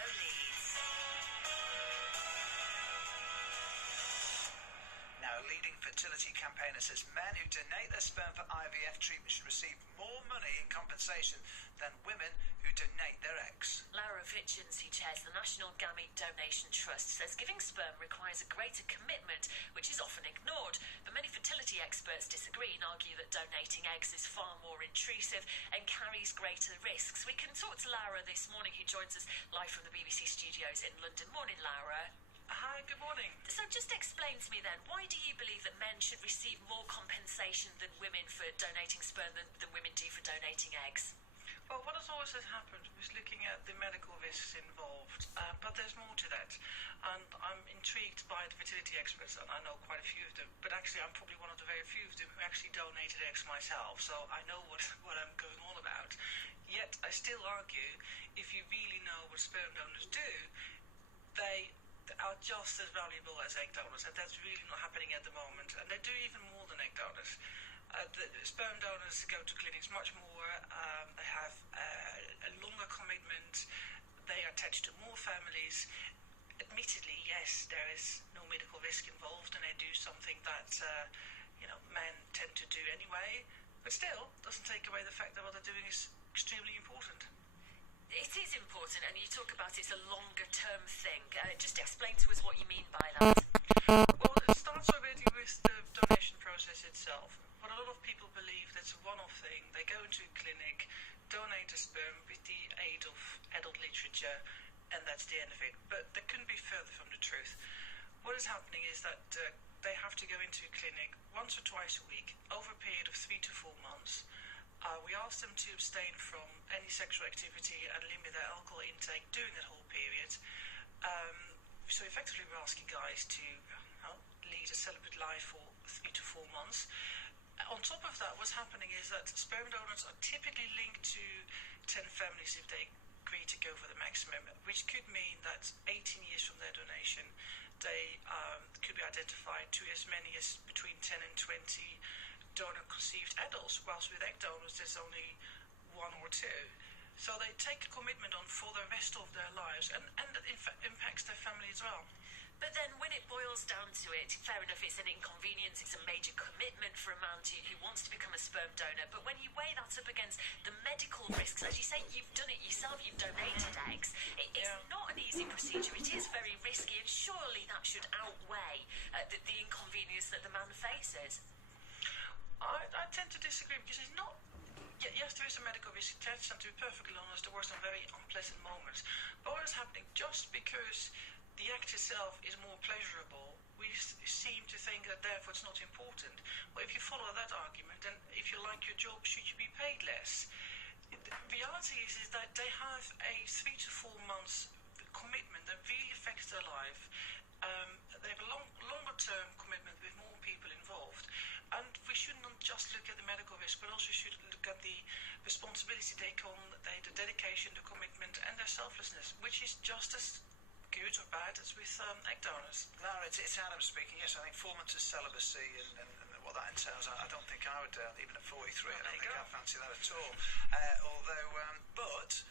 Radio Leeds. Now, a leading fertility campaigner says men who donate their sperm for IVF treatment should receive more money in compensation than women who donate their eggs. Witjens, who chairs the National Gamete Donation Trust, says giving sperm requires a greater commitment, which is often ignored. But many fertility experts disagree and argue that donating eggs is far more intrusive and carries greater risks. We can talk to Laura this morning, who joins us live from the BBC studios in London. Morning, Laura. Hi, good morning. So just explain to me then, why do you believe that men should receive more compensation than women for donating sperm than women do for donating eggs? Well, what has always happened was looking at the medical risks involved, but there's more to that. And I'm intrigued by the fertility experts, and I know quite a few of them, but actually I'm probably one of the very few of them who actually donated eggs myself, so I know what I'm going on about. Yet I still argue, if you really know what sperm donors do, they are just as valuable as egg donors, and that's really not happening at the moment. And they do even more than egg donors. The sperm donors go to clinics much more. They have a longer commitment. They are attached to more families. Admittedly, yes, there is no medical risk involved, and they do something that men tend to do anyway. But still, doesn't take away the fact that what they're doing is extremely important. It is important, and you talk about it's a longer-term thing. Just explain to us what you mean by that. Well, it starts already with the donation process itself. What a lot of people believe, that's a one-off thing. They go into a clinic, donate a sperm with the aid of adult literature, and that's the end of it. But that couldn't be further from the truth. What is happening is that they have to go into a clinic once or twice a week over a period of 3 to 4 months. We ask them to abstain from any sexual activity and limit their alcohol intake during that whole period. So effectively we're asking guys to lead a celibate life for 3 to 4 months. On top of that, what's happening is that sperm donors are typically linked to 10 families if they agree to go for the maximum, which could mean that 18 years from their donation, they could be identified to as many as between 10 and 20 donor-conceived adults, whilst with egg donors there's only 1 or 2. So they take a commitment on for the rest of their lives, and that in fact impacts their family as well. But then when it boils down to it, fair enough, it's an inconvenience, it's a major commitment for a man who wants to become a sperm donor, but when you weigh that up against the medical risks, as you say, you've done it yourself, you've donated eggs, it's not an easy procedure, it is very risky, and surely that should outweigh the inconvenience that the man faces. I tend to disagree, because it's not. Yes, there is a medical risk attached, and to be perfectly honest, there were some very unpleasant moments. But what is happening, just because the act itself is more pleasurable, we seem to think that therefore it's not important. Well, if you follow that argument, then if you like your job, should you be paid less? The reality is that they have a 3 to 4 months commitment that really affects their life. They have a longer-term commitment with more people involved. And we should not just look at the medical risk, but also should look at the responsibility they take on, the dedication, the commitment, and their selflessness, which is just as good or bad as with egg donors. Laura, it's Adam speaking. Yes, I think 4 months of celibacy and what that entails, I don't think I would, even at 43, I don't think I'd fancy that at all. But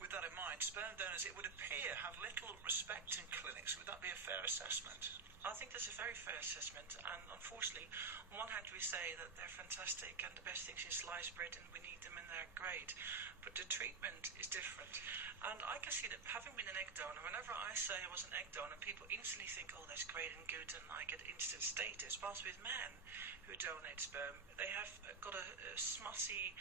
with that in mind, sperm donors, it would appear, have little respect in clinics. Would that be a fair assessment? I think that's a very fair assessment, and unfortunately, on one hand we say that they're fantastic and the best things in sliced bread and we need them and they're great, but the treatment is different. And I can see that having been an egg donor, whenever I say I was an egg donor, people instantly think, oh, that's great and good, and I get instant status. Whilst with men who donate sperm, they have got a smutty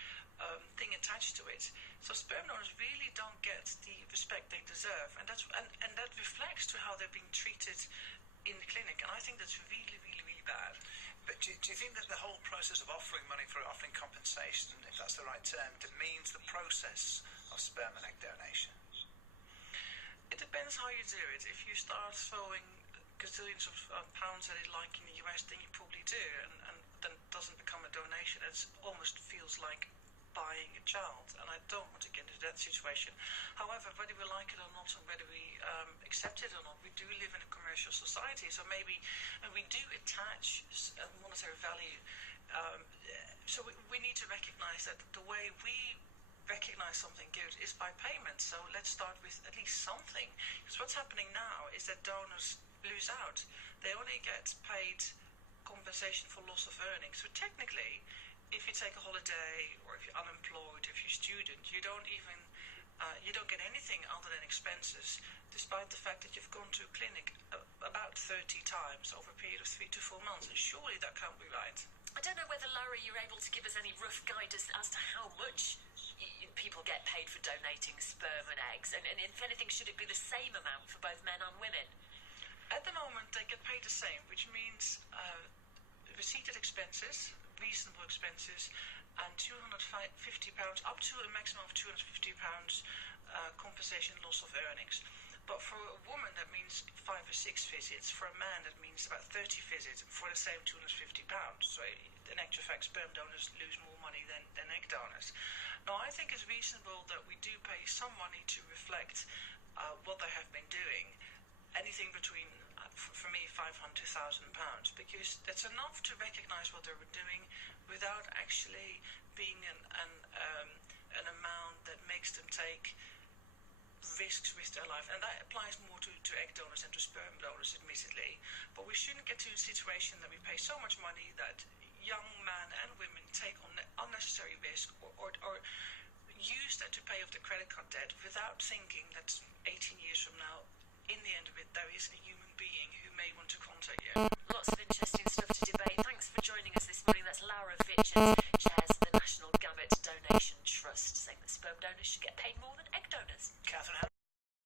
thing attached to it. So sperm donors really don't get the respect they deserve, and that reflects to how they're being treated in the clinic, and I think that's really, really, really bad. But do you think that the whole process of offering money for offering compensation, if that's the right term, demeans the process of sperm and egg donation? It depends how you do it. If you start throwing gazillions of pounds at it like in the US, then you probably do, and then it doesn't become a donation. It almost feels like buying a child, and I don't want to get into that situation. However, whether we like it or not, and whether we accept it or not, we do live in a commercial society, so maybe we do attach a monetary value. So we need to recognize that the way we recognize something good is by payment. So let's start with at least something. Because what's happening now is that donors lose out. They only get paid compensation for loss of earnings. So technically, if you take a holiday or if you're unemployed, if you're a student, you don't get anything other than expenses, despite the fact that you've gone to a clinic about 30 times over a period of 3 to 4 months. And surely that can't be right. I don't know whether, Larry, you're able to give us any rough guidance as to how much people get paid for donating sperm and eggs, and if anything, should it be the same amount for both men and women? At the moment, they get paid the same, which means receipted expenses, reasonable expenses, and £250 up to a maximum of £250 compensation loss of earnings. But for a woman, that means 5 or 6 visits. For a man, that means about 30 visits for the same £250. So in actual fact, sperm donors lose more money than egg donors. Now, I think it's reasonable that we do pay some money to reflect what they have been doing. Anything between, for me, £500 to £1,000, because that's enough to recognise what they were doing without actually being an amount that makes them take risks with their life. And that applies more to egg donors than to sperm donors, admittedly. But we shouldn't get to a situation that we pay so much money that young men and women take on unnecessary risk or use that to pay off the credit card debt without thinking that 18 years from now, in the end of it, there is a